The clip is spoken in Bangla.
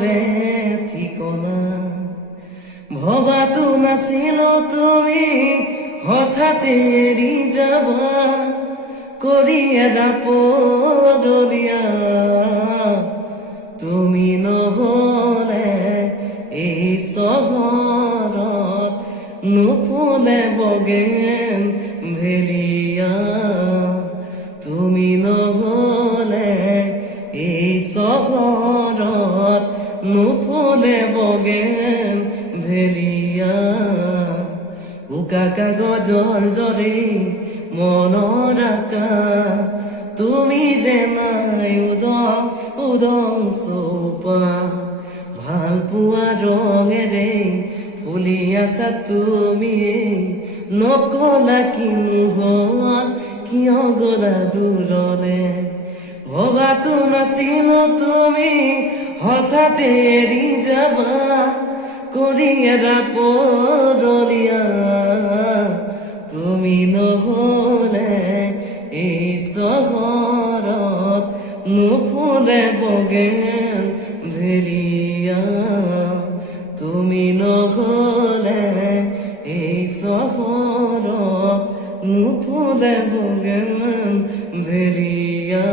ঘৰে ঠিকনা ভবাতো নাছিলো তুমি হঠাৎ এৰি যাবা কৰি এটা পদলীয়া তুমি নহলে এই চহৰত নুফুলে বগেন ভেলিয়া তুমি নহলে এই চহৰত নুফুলে বগেন ভেলিয়া উকা কাগজৰ দৰে মনৰ আকাশ তুমি যে নাই উদং উদং চোপা ভাল পোৱা ৰঙেৰে ফুলি আছা তুমি নকলা কিনো হ'ল কিয় গলা দূৰলে ভবাতো নাছিলো তুমি হঠাৎ এৰি যাবা কৰি এটা পদলীয়া তুমি নহলে এই চহৰত নুফুলে বগেন ভেলিয়া তুমি নহলে এই চহৰত নুফুলে বগেন ভেলিয়া